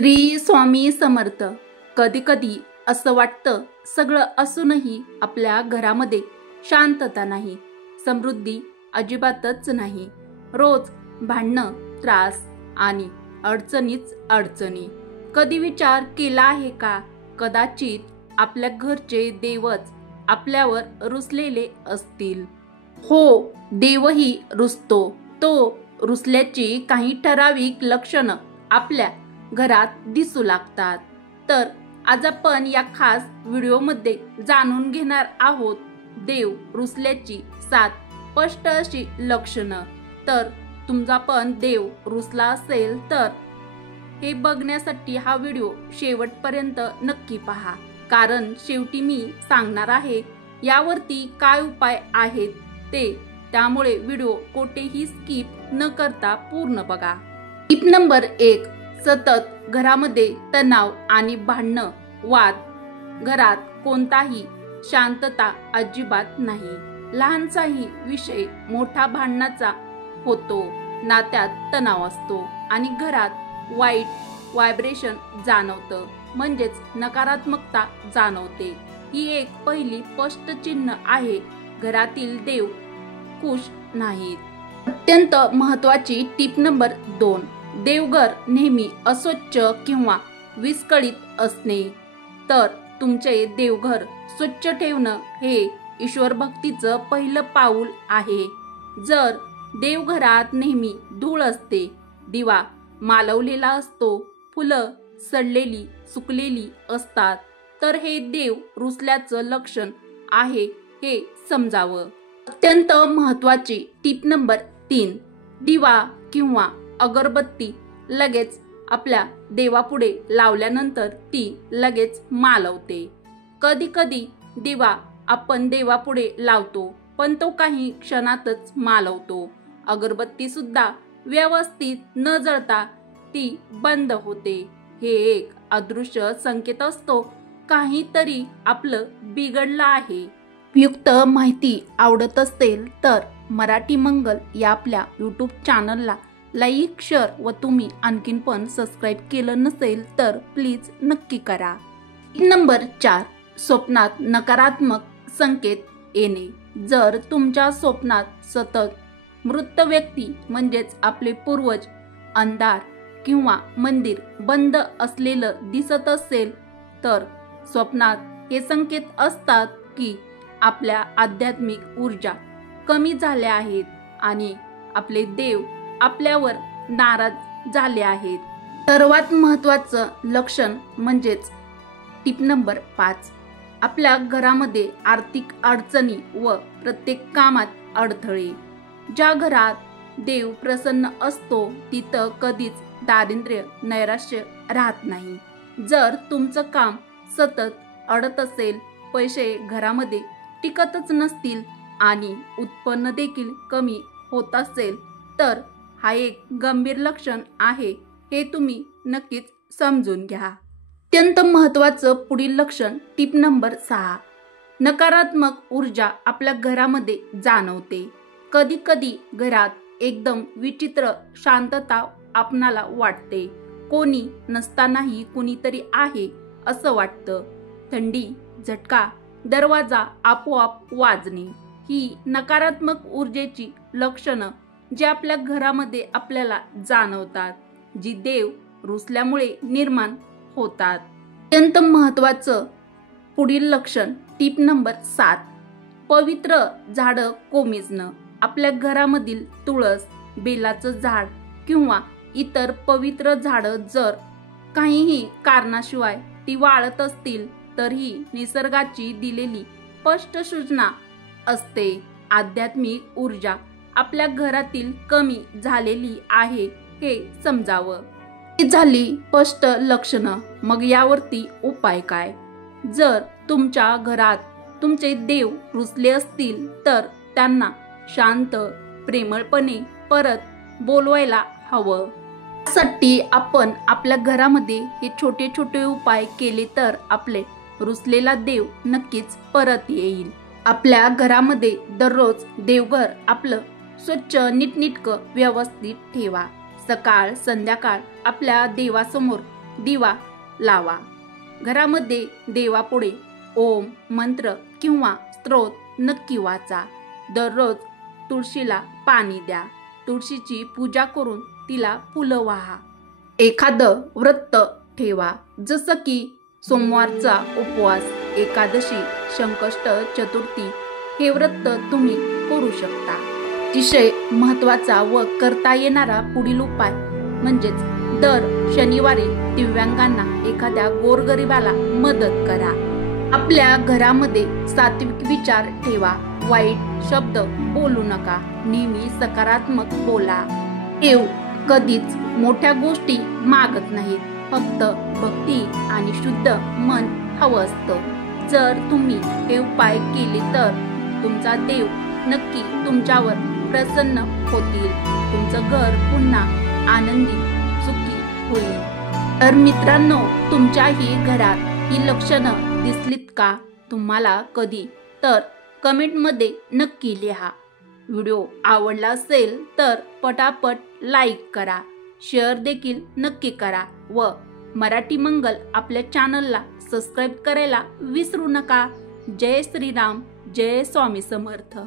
श्री स्वामी समर्थ. कधी कधी असं वाटतं सगळं असूनही आपल्या घरामध्ये शांतता नाही, समृद्धी अजिबातच नाही. रोज भांडणं, त्रास आणि अडचणीच अडचणी. कधी विचार केला आहे का, कदाचित आपल्या घरचे देवच आपल्यावर रुसलेले असतील. हो, देवही रुसतो. तो रुसल्याची काही ठराविक लक्षणं आपल्या घरात दिसू लागतात. तर आज आपण या खास व्हिडिओमध्ये जाणून घेणार आहोत देव रुसल्याची 7 स्पष्ट अशी लक्षणं. तर तुमचा पण देव रुसला असेल तर हे बघण्यासाठी हा व्हिडिओ शेवटपर्यंत नक्की पहा, कारण शेवटी मी सांगणार आहे यावरती काय उपाय आहेत ते. त्यामुळे व्हिडिओ कोठेही स्किप न करता पूर्ण बघा. Tip number 1. सतत घरामध्ये तणाव आणि भांडणं, वाद. घरात कोणताही शांतता अजिबात नाही. लहानसाही विषय मोठा भांडणाचा होतो, नात्यात तणाव असतो आणि घरात वाईट व्हायब्रेशन जाणवतं, म्हणजेच नकारात्मकता जाणवते. ही एक पहिली स्पष्ट चिन्ह आहे घरातील देव खुश नाहीत. अत्यंत महत्वाची टिप नंबर 2. देवघर नेहमी अस्वच्छ किंवा विस्कळीत असणे. तर तुमचे देवघर स्वच्छ ठेवणं हे ईश्वर भक्तीचं पहिलं पाऊल आहे. जर देवघरात नेहमी धूळ असते, दिवा मालवलेला असतो, फुलं सडलेली सुकलेली असतात, तर हे देव रुसल्याचं लक्षण आहे हे समजावं. अत्यंत महत्वाची टिप नंबर 3. दिवा किंवा अगरबत्ती लगेच आपल्या देवापुढे लावल्यानंतर ती लगेच मालवते. कधी कधी दिवा आपण देवापुढे लावतो, पण तो काही क्षणातच मालवतो. अगरबत्ती सुद्धा व्यवस्थित न जळता ती बंद होते. हे एक अदृश्य संकेत असतो काहीतरी आपलं बिघडलं आहे. उपयुक्त माहिती आवडत असेल तर मराठी मंगल या आपल्या यूट्यूब चॅनलला लाईक, शेअर व तुम्ही आणखीन पण सबस्क्राईब केलं नसेल तर प्लीज नक्की करा. नंबर 4. स्वप्नात नकारात्मक संकेत येणे. जर तुमच्या स्वप्नात सतत मृत व्यक्ती म्हणजेच आपले पूर्वज, अंधार किंवा मंदिर बंद असलेलं दिसत असेल तर स्वप्नात हे संकेत असतात की आपल्या आध्यात्मिक ऊर्जा कमी झाल्या आहेत आणि आपले देव आपल्यावर नाराज झाले आहेत. सर्वात महत्वाचं लक्षण म्हणजेच टिप नंबर 5. आपल्या घरामध्ये आर्थिक अडचणी व प्रत्येक कामात अडथळे. ज्या घरात देव प्रसन्न असतो तिथं कधीच दारिद्र्य, नैराश्य राहत नाही. जर तुमचं काम सतत अडत असेल, पैसे घरामध्ये टिकतच नसतील आणि उत्पन्न देखील कमी होत असेल तर हा एक गंभीर लक्षण आहे, हे तुम्ही नक्कीच समजून घ्या. अत्यंत महत्वाचं पुढील लक्षण टिप नंबर 6. नकारात्मक ऊर्जा आपल्या घरामध्ये जाणवते. कधी कधी घरात एकदम विचित्र शांतता आपणाला वाटते. कोणी नसतानाही कुणीतरी आहे असं वाटतं. थंडी, झटका, दरवाजा आपोआप वाजणे ही नकारात्मक ऊर्जेची लक्षणं जे आपल्या घरामध्ये आपल्याला जाणवतात, जी देव रुसल्यामुळे निर्माण होतात. अत्यंत महत्वाचं पुढील लक्षण टिप नंबर 7. पवित्र झाडं कोमेजणं. आपल्या घरामधील तुळस, बेलाचं झाड किंवा इतर पवित्र झाडं जर काहीही कारणाशिवाय ती वाळत असतील तर ही निसर्गाची दिलेली स्पष्ट सूचना असते. आध्यात्मिक ऊर्जा आपल्या घरातील कमी झालेली आहे हे समजावं. ही झाली स्पष्ट लक्षणं. मग यावरती उपाय काय? जर तुमच्या घरात तुमचे देव रुसले असतील तर त्यांना शांत, प्रेमळपणे परत बोलवायला हवं. यासाठी आपण आपल्या घरामध्ये हे छोटे छोटे उपाय केले तर आपले रुसलेला देव नक्कीच परत येईल. आपल्या घरामध्ये दररोज देवघर आपलं स्वच्छ, नीटनेटकं, व्यवस्थित ठेवा. सकाळ संध्याकाळ आपल्या देवासमोर दिवा लावा. घरामध्ये देवापुढे ओम मंत्र किंवा स्तोत्र नक्की वाचा. दररोज तुळशीला पाणी द्या. तुळशीची पूजा करून तिला फुलं वाहा. एखादं व्रत ठेवा, जसं की सोमवारचा उपवास, एकादशी, संकष्ट चतुर्थी. हे व्रत तुम्ही करू शकता. अतिशय महत्त्वाचा व करता येणारा पुढील उपाय म्हणजेच दर शनिवारी दिव्यांगांना एखाद्या गोरगरिबाला मदत करा. आपल्या घरामध्ये सात्विक विचार ठेवा. वाईट शब्द बोलू नका. नेहमी सकारात्मक बोला. देव कधीच मोठ्या गोष्टी मागत नाहीत, फक्त भक्ती आणि शुद्ध मन हवं असतं. जर तुम्ही हे उपाय केले तर तुमचा देव नक्की तुमच्यावर प्रसन्न होतील. तुमचं घर पुन्हा आनंदी सुखी होईल. तर मित्रांनो, तुमच्याही घरात ही लक्षणं दिसलीत का तुम्हाला कधी? तर कमेंटमध्ये नक्की लिहा. व्हिडिओ आवडला असेल तर पटापट लाईक करा, शेअर देखील नक्की करा व मराठी मंगल आपल्या चॅनलला सबस्क्राईब करायला विसरू नका. जय श्रीराम, जय स्वामी समर्थ.